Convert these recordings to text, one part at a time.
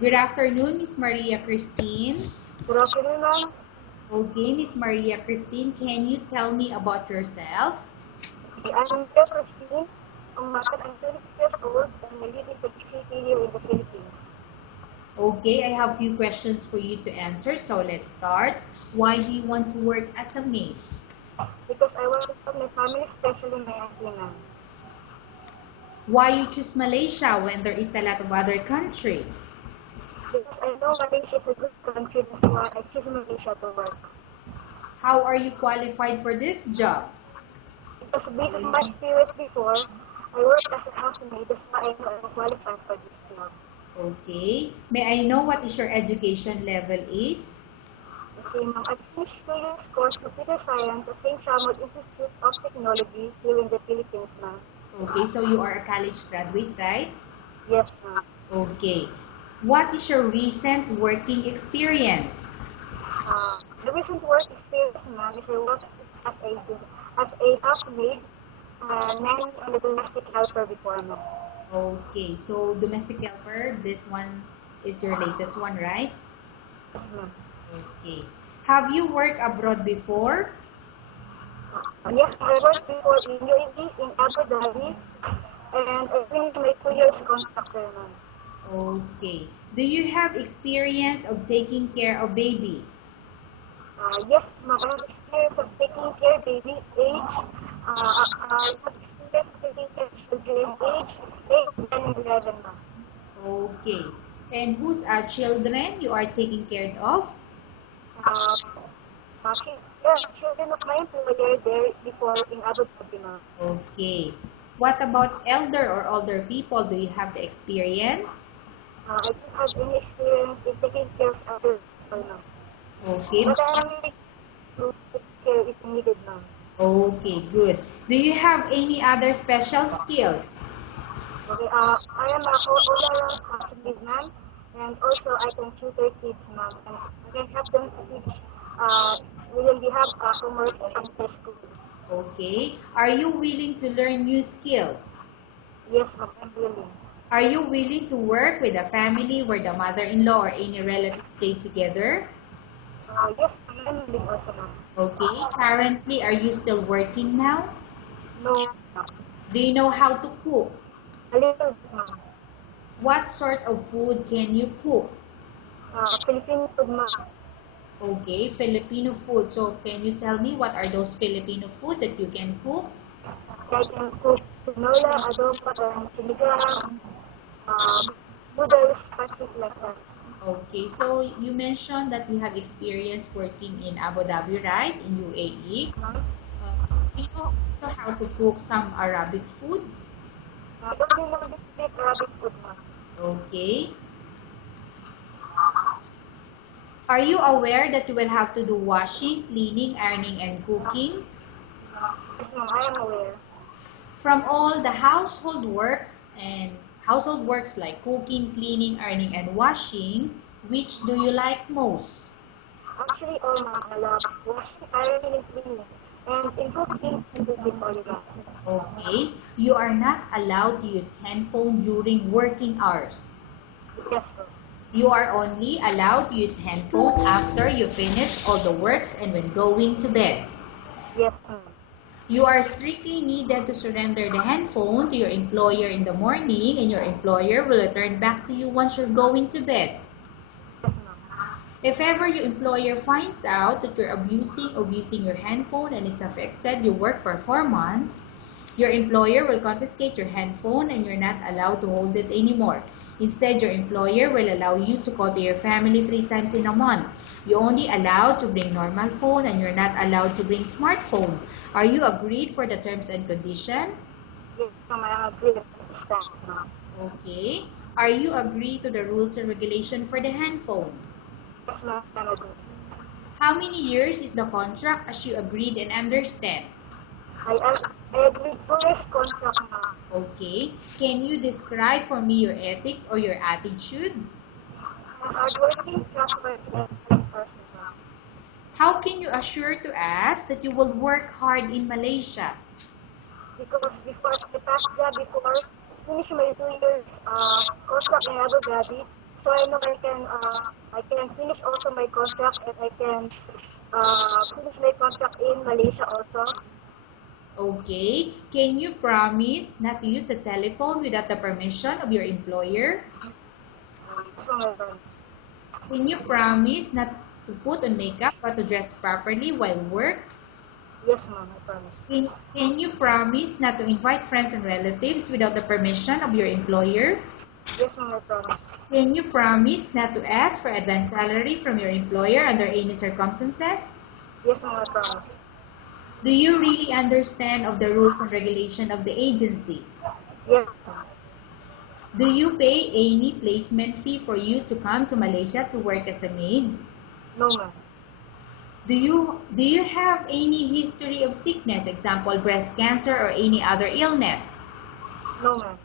Good afternoon, Miss Maria Christine. Good afternoon, ma'am. Okay, Miss Maria Christine, can you tell me about yourself? I'm Tia Christine. I'm 26 years old and I live in the city here in the Philippines. Okay, I have few questions for you to answer, so let's start. Why do you want to work as a maid? Because I want to help my family, especially my auntie, ma'am. Why you choose Malaysia when there is a lot of other country? Because I know Malaysia is a good country, that's why I choose Malaysia to work. How are you qualified for this job? Because based on my experience before, I worked as a housemaid, that's why I know I'm qualified for this job. Okay, may I know what is your education level is? Okay, ma'am. I finished 2 years course computer science at St. Samuel Institute of Technology here in the Philippines, ma'am. Okay, so you are a college graduate, right? Yes, ma'am. Okay, what is your recent working experience? The recent work experience, ma'am, is I worked as a housemaid, nanny on the domestic helper before, ma'am. Okay, so domestic helper, this one is your latest one, right? Yes, ma'am. Okay. Have you worked abroad before? Yes, I worked before in UAE, in Abu Dhabi, and I finished my 2 years contract there, ma'am. Okay. Do you have experience of taking care of baby? Yes, ma'am, I have experience of taking care of baby age. I have experience of taking care of children age 8, 10, and 11, ma'am. Okay. And whose children you are taking care of? Uh, children of my employer there before in Abu Dhabi, ma'am. Okay. What about elder or older people? Do you have the experience? I don't have any experience in taking care of others right now. Okay. But I am willing to take care if needed now. Okay, good. Do you have any other special skills? Okay, I am a all-around positive man, and also I can tutor kids, ma'am, and I can help them to teach when they have homework from their school. Okay. Are you willing to learn new skills? Yes, ma'am, I'm willing. Are you willing to work with a family where the mother-in-law or any relative stay together? Yes, I am willing also, ma'am. Okay. Currently, are you still working now? No, ma'am. Do you know how to cook? A little bit, ma'am. What sort of food can you cook? Filipino food, ma'am. Okay, Filipino food. So, can you tell me what are those Filipino food that you can cook? I can cook tinola, adobo, and sinigang, uh, noodles, pancit like that. Okay, so you mentioned that you have experience working in Abu Dhabi, right? In UAE. Ma'am. Uh, do you know also how to cook some Arabic food? Only know this bit Arabic food, ma'am. Okay. Are you aware that you will have to do washing, cleaning, ironing, and cooking? Yes, ma'am, I am aware. From all the household works and household works like cooking, cleaning, ironing, and washing, which do you like most? Actually, all ma'am, I love washing, ironing, and cleaning. And in cooking, I do this all that. Okay. You are not allowed to use handphone during working hours. Yes, ma'am. You are only allowed to use handphone after you finish all the works and when going to bed. Yes, ma'am. You are strictly needed to surrender the handphone to your employer in the morning and your employer will return back to you once you're going to bed. Yes, ma'am. If ever your employer finds out that you're abusing of using your handphone and it's affected your work performance, your employer will confiscate your handphone and you're not allowed to hold it anymore. Instead, your employer will allow you to call to your family 3 times in a month. You're only allowed to bring normal phone and you're not allowed to bring smartphone. Are you agreed for the terms and condition? Yes, ma'am, I agree and understand, ma'am. Okay. Are you agree to the rules and regulation for the handphone? Yes, ma'am, I agree. How many years is the contract as you agreed and understand? I agree 2 years contract, ma'am. Okay. Can you describe for me your ethics or your attitude? I'm hardworking, trustworthy, and honest person, ma'am. How can you assure to us that you will work hard in Malaysia? Because before the past job before finish my 2 years contract in Abu Dhabi, So I can finish also my contract and I can finish my contract in Malaysia also. Okay. Can you promise not to use the telephone without the permission of your employer? So my promise. Can you promise not to put on makeup but to dress properly while work? Yes, ma'am, I promise. Can you promise not to invite friends and relatives without the permission of your employer? Yes, ma'am, I promise. Can you promise not to ask for advance salary from your employer under any circumstances? Yes, ma'am, I promise. Do you really understand of the rules and regulation of the agency? Yes, ma'am. Do you pay any placement fee for you to come to Malaysia to work as a maid? No, ma'am. Do you have any history of sickness, example breast cancer or any other illness? No, ma'am.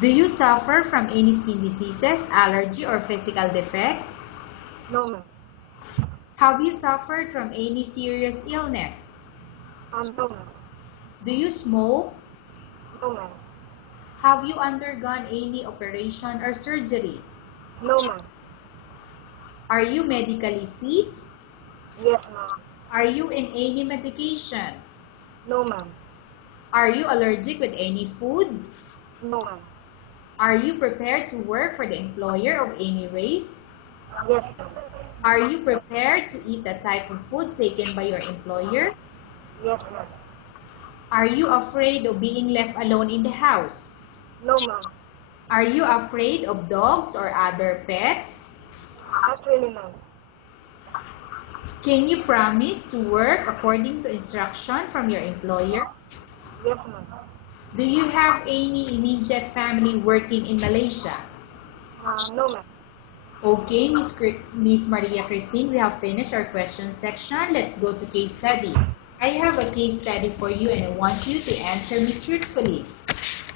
Do you suffer from any skin diseases, allergy or physical defect? No, ma'am. Have you suffered from any serious illness? No, ma'am. Do you smoke? No, ma'am. Have you undergone any operation or surgery? No, ma'am. Are you medically fit? Yes, ma'am. Are you in any medication? No, ma'am. Are you allergic with any food? No, ma'am. Are you prepared to work for the employer of any race? Yes, ma'am. Are you prepared to eat the type of food taken by your employer? Yes, ma'am. Are you afraid of being left alone in the house? No, ma'am. Are you afraid of dogs or other pets? Not really, ma'am. Can you promise to work according to instruction from your employer? Yes, ma'am. Do you have any immediate family working in Malaysia? No, ma'am. Okay, Miss Maria Christine, we have finished our question section. Let's go to case study. I have a case study for you and I want you to answer me truthfully.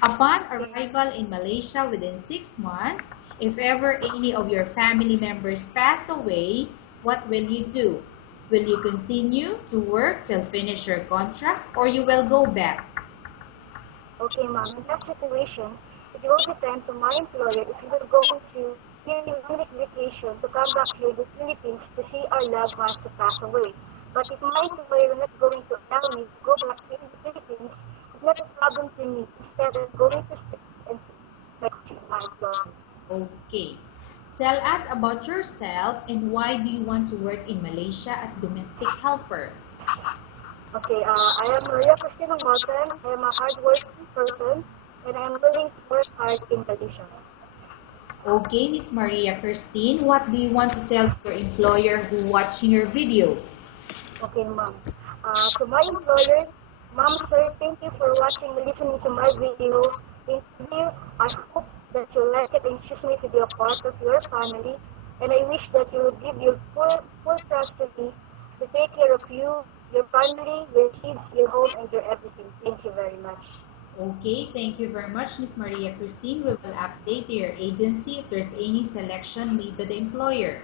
Upon arrival in Malaysia within 6 months, if ever any of your family members pass away, what will you do? Will you continue to work till finish your contract or you will go back? Okay, ma'am. In that situation, it will depend to my employer if he will going to give me 1 week vacation to come back here to the Philippines to see our loved ones to pass away. But if my employer is not going to allow me to go back here in the Philippines, it's not a problem to me. Instead of going to stay and see my employer. Okay. Tell us about yourself and why do you want to work in Malaysia as domestic helper? Okay, I am Maria Cristina Morton. I am a hardworking person and I am willing to work hard in Malaysia. Okay, Miss Maria Christine, what do you want to tell your employer who watching your video? Okay, ma'am. To my employer, ma'am, sir, thank you for watching and listening to my video interview. I hope that you like it and choose me to be a part of your family. And I wish that you will give your full trust to me to take care of you, your family, your kids, your home, and your everything. Thank you very much. Okay, thank you very much, Miss Maria Christine. We will update to your agency if there's any selection made by the employer.